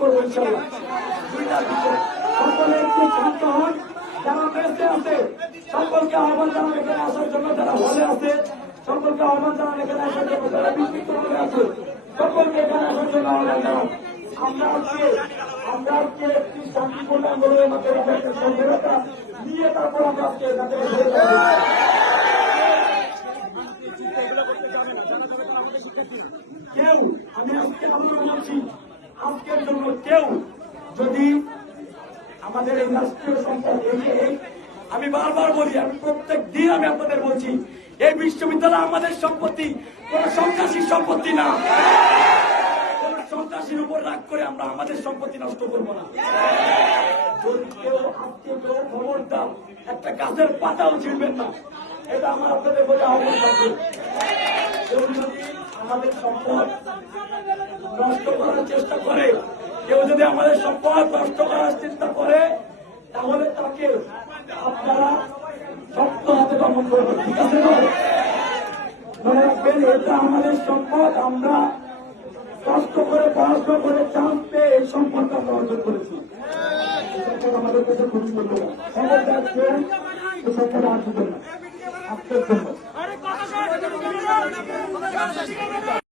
করবো ইনশাল্লাহ। দুইটার ভিতরে সকলে একটু শান্ত হন। যারা বেঁচে আছে সকলকে আহ্বান জানান এখানে আসার জন্য, যারা হলে আছে সকলকে আহ্বান জানান এখানে আসার জন্য, যারা বিক্ষিপ্ত হয়ে আছে সকলকে এখানে আসার জন্য আহ্বান জানান। আমরা আজকে একটি শান্তিপূর্ণ আন্দোলনের মাধ্যমে একটা স্বাধীনতা নিয়ে তারপর আমরা আজকে এখান থেকে সরে যাবো। কেউ আমি আজকে আপনাকে বলছি, আজকের জন্য কেউ যদি আমাদের এই রাষ্ট্রীয় সম্পদ আমি বারবার বলি, আমি প্রত্যেক দিন আমি আপনাদের বলছি, এই বিশ্ববিদ্যালয় আমাদের সম্পত্তি, কোন সন্ত্রাসীর সম্পত্তি না। কোন সন্ত্রাসীর উপর রাগ করে আমরা আমাদের সম্পত্তি নষ্ট করব না। যদি কেউ আজকে কেউ খবরদার একটা গাছের পাতাও ছিঁড়বেন না, এটা আমার আপনাদের বলে আহ্বান থাকবে। কেউ যদি আমাদের সম্পদ নষ্ট করার চেষ্টা করে, কেউ যদি আমাদের সম্পদ নষ্ট করার চেষ্টা করে, তাহলে তাকে আপনারা শক্ত হাতে দমন করবেন, ঠিক আছে? মনে রাখবেন, এটা আমাদের সম্পদ, আমরা কষ্ট করে পড়াশোনা করে চান্স পেয়ে এই সম্পদটা আমরা অর্জন করেছি। আমাদের কাছে খুবই মূল্যবান। খবরদার কেউ এই সম্পদে আসবেন না, আপনার জন্য।